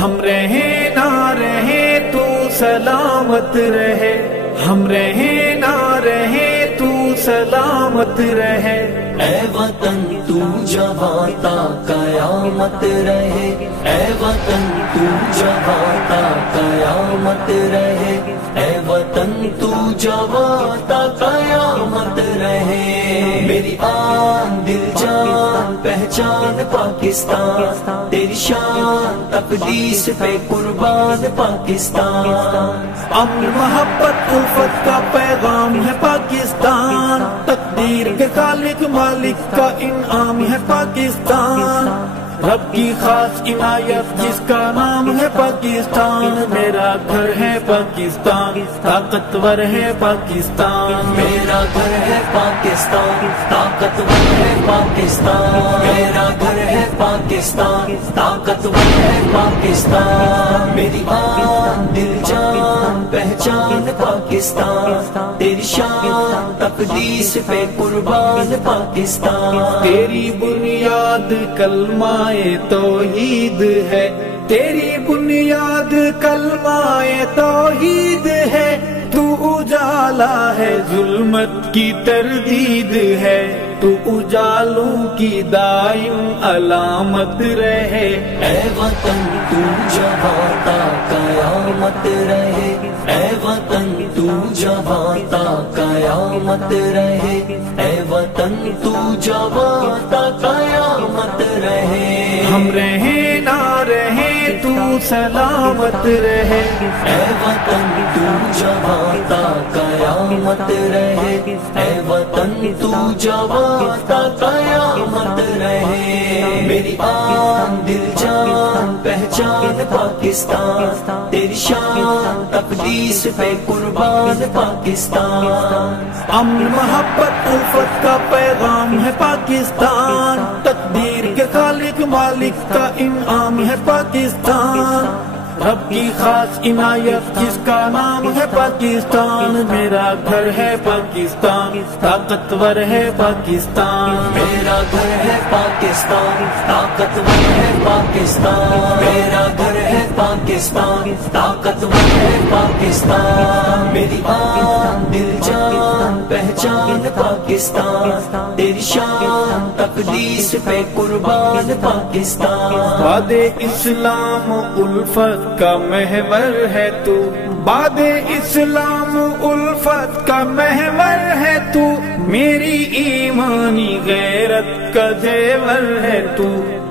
ہم رہے نہ رہے تو سلامت رہے، ہم رہے نہ رہے تو سلامت رہے، اے وطن تو جواں تا قیامت رہے، اے وطن تو جواں تا قیامت رہے، اے وطن تو جواں تا قیامت رہے۔ میری آن دل جان پہچان پاکستان، تیری شان تقدیس پہ قربان پاکستان، امن محبت الفت کا پیغام ہے پاکستان، تقدیر کے خالق مالک کا انعام ہے پاکستان، رب کی خاص عنایت جس کا نام ہے پاکستان، میرا گھر ہے پاکستان، طاقتور ہے پاکستان، میرا گھر ہے پاکستان، طاقتور ہے پاکستان، میرا گھر ہے پاکستان، طاقتور ہے پاکستان، میری آن دل جان پہچان پاکستان، تیری شان تقدیس پہ قربان پاکستان، تیری بنیاد کلمہ توحید ہے، تیری بنیاد کلمہ توحید ہے، تو اجالا ہے ظلمت کی تردید ہے، تو اجالوں کی دائم علامت رہے، اے وطن تو جواں تا قیامت رہے، اے وطن تو جواں تا قیامت رہے، اے وطن تو جواں تا قیامت رہے۔ ہم رہے نہ رہے تو سلامت رہے، اے وطن تو جواں تا قیامت رہے، اے وطن تو جواں تا قیامت رہے۔ میری آن دل جان پہچان پاکستان، تیری شان تقدیس پہ قربان پاکستان، امن محبت الفت کا پیغام ہے پاکستان، تقدیر کے خالق مالک کا انعام ہے پاکستان، رب کی خاص عنایت جس کا نام ہے پاکستان، میرا گھر ہے پاکستان، طاقتور ہے پاکستان، میرا گھر ہے پاکستان، طاقتور ہے پاکستان، میرا گھر ہے پاکستان، طاقتور ہے پاکستان، میری آن دل جان پہچان پاکستان، تیری شان تقدیس پہ قربان پاکستان، باد اسلام الفت کا محور ہے تو، باد اسلام الفت کا محور ہے تو، میری ایمانی غیرت کا زیور ہے تو،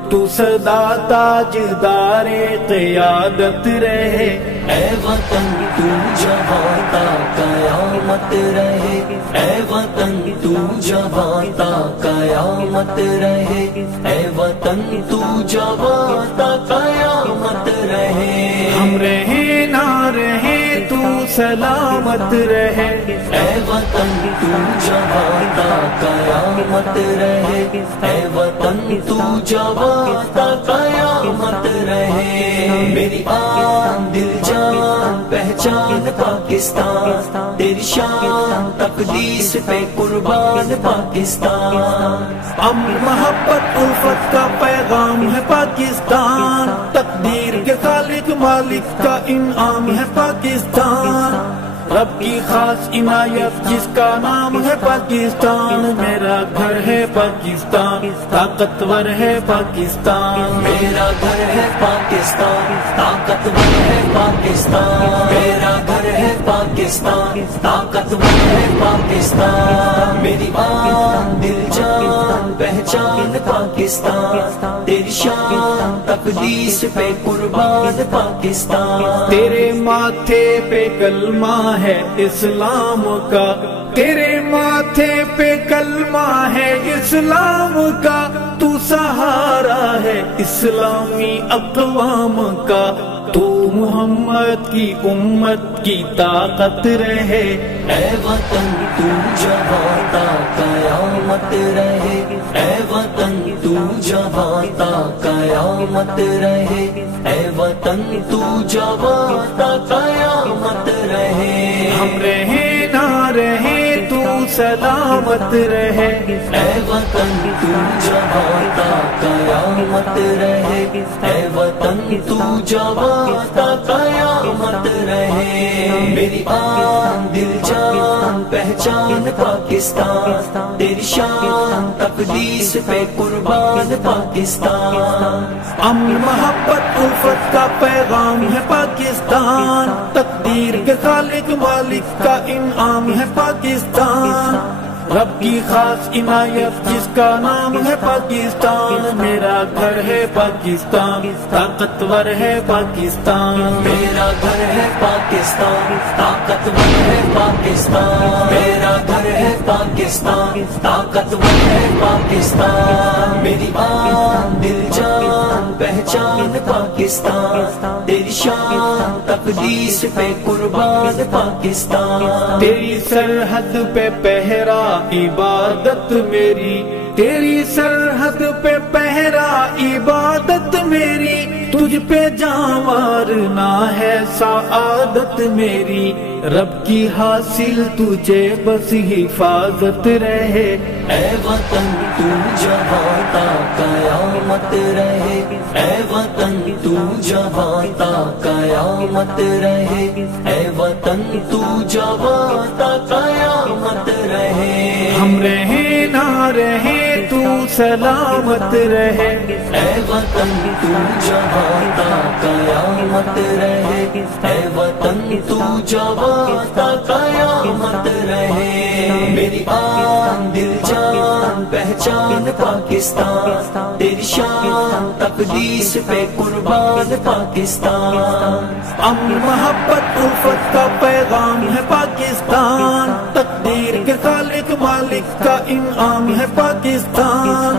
تو سدا تاجدار قیادت رہے، اے وطن تو جواں تا قیامت رہے، اے وطن تو جواں تا قیامت رہے، اے وطن تو جواں تا قیامت رہے۔ ہم رہے نہ رہے تو سلامت رہے، اے وطن تو جواں تا قیامت رہے، اے وطن تو جواں تا قیامت رہے۔ میری آن دل جان پہچان پاکستان، تیری شان تقدیس پہ قربان پاکستان، امن محبت الفت کا پیغام ہے پاکستان، تقدیر کے خالق مالک کا انعام ہے پاکستان، رب کی خاص عنایت جس کا نام ہے پاکستان، میرا گھر ہے پاکستان، طاقتور ہے پاکستان، میرا گھر ہے پاکستان، طاقتور ہے پاکستان، میرا گھر ہے پاکستان، طاقتور ہے پاکستان، میری آن دل جان پہچان پاکستان، تیری شان تقدیس پہ قربان پاکستان، تیرے ماتھے پہ کلمہ ہے اسلام کا، تیرے ماتھے پہ کلمہ ہے اسلام کا، تو سہارا ہے اسلامی اقوام کا، تو محمد کی امت کی طاقت رہے، اے وطن تو جواں تا قیامت رہے، اے وطن تو جواں تا قیامت رہے، اے وطن تو جواں تا قیامت رہے۔ ہم رہے نہ رہے تو سلامت رہے، اے وطن تو جہاں تا قیامت رہے، اے وطن تو جہاں تا قیامت رہے۔ میری آن دل جان پہچان پاکستان، تیری شان تقدیس پہ قربان پاکستان۔ امن محبت الفت کا پیغام ہے پاکستان، تقدیر کے خالق مالک کا انعام ہے پاکستان، رب کی خاص عنایت جس کا نام ہے پاکستان۔ میرا گھر ہے پاکستان، طاقتور ہے پاکستان، میرا گھر ہے پاکستان، طاقتور ہے پاکستان، میرا گھر ہے پاکستان، طاقتور ہے پاکستان۔ میری آن دل جان پہچان پاکستان، تیری شان تقدیس پہ قربان پاکستان۔ تیری سرحد پہ پہرا عبادت میری، تیری سرحد پہ پہرا عبادت میری، تجھ پہ جاں مارنا ہے سعادت میری، رب کی حاصل تجھے بس حفاظت رہے۔ اے وطن تو جہاں تا قیامت رہے، اے وطن تو جہاں تا قیامت رہے، اے وطن تو جہاں تا قیامت رہے۔ ہم رہیں نہ رہیں تو سلامت رہے، اے وطن تو جہاں تا قیامت رہے، اے وطن تو جہاں تا قیامت رہے۔ میری آن دل جان پہچان پاکستان، تیری شان تقدیس پہ قربان پاکستان۔ امن محبت الفت کا پیغام ہے پاکستان، تقدیر کے خالق مالک کا انعام ہے پاکستان،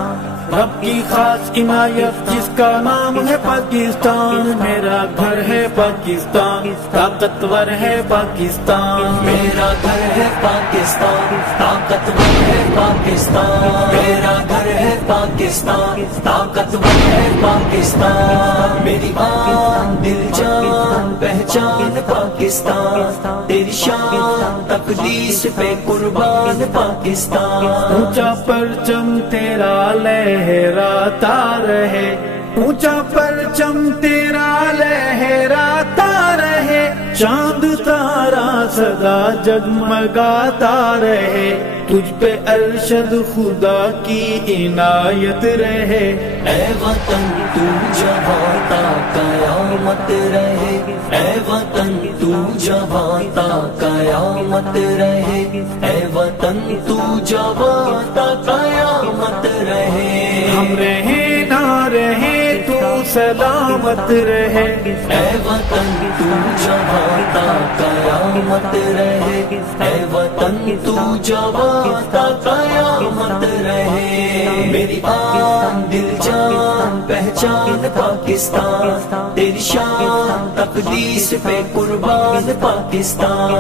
رب کی خاص عنایت جس کا نام ہے پاکستان۔ میرا گھر ہے پاکستان، طاقتور ہے پاکستان، میرا گھر ہے پاکستان، طاقتور ہے پاکستان، میرا گھر ہے پاکستان، طاقتور ہے پاکستان۔ میری آن دل جان پہچان پاکستان، تیری شان تقدیس پہ قربان پاکستان۔ اونچا پرچم تیرا لہراتا رہے، اونچا پرچم تیرا لہراتا رہے، چاند تارا سدا جگمگاتا رہے، تجھ پہ ارشد خدا کی عنایت رہے۔ اے وطن تو جہاں تا قیامت رہے، اے وطن تو جہاں تا قیامت رہے، اے وطن تو جہاں تا قیامت رہے۔ ہم رہیں نہ رہیں تو سلامت رہے، اے وطن تو جہاں تا قیامت رہے، اے وطن تو جہاں تا قیامت رہے۔ میری آن دل جان پہچان پاکستان، تیری شان تقدیس پہ قربان پاکستان۔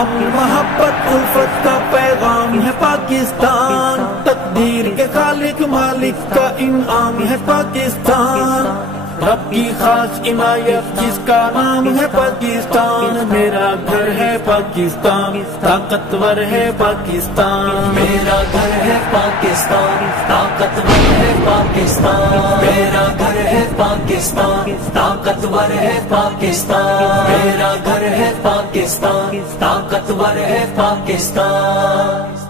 امن محبت الفت کا پیغام ہے پاکستان، تقدیر کے خالق مالک کا انعام ہے پاکستان، رب کی خاص عنایت جس کا نام ہے پاکستان۔ میرا گھر ہے پاکستان، طاقتور ہے پاکستان، میرا گھر ہے پاکستان، طاقتور ہے پاکستان، میرا گھر ہے پاکستان، طاقتور ہے پاکستان، میرا گھر ہے پاکستان، طاقتور ہے پاکستان۔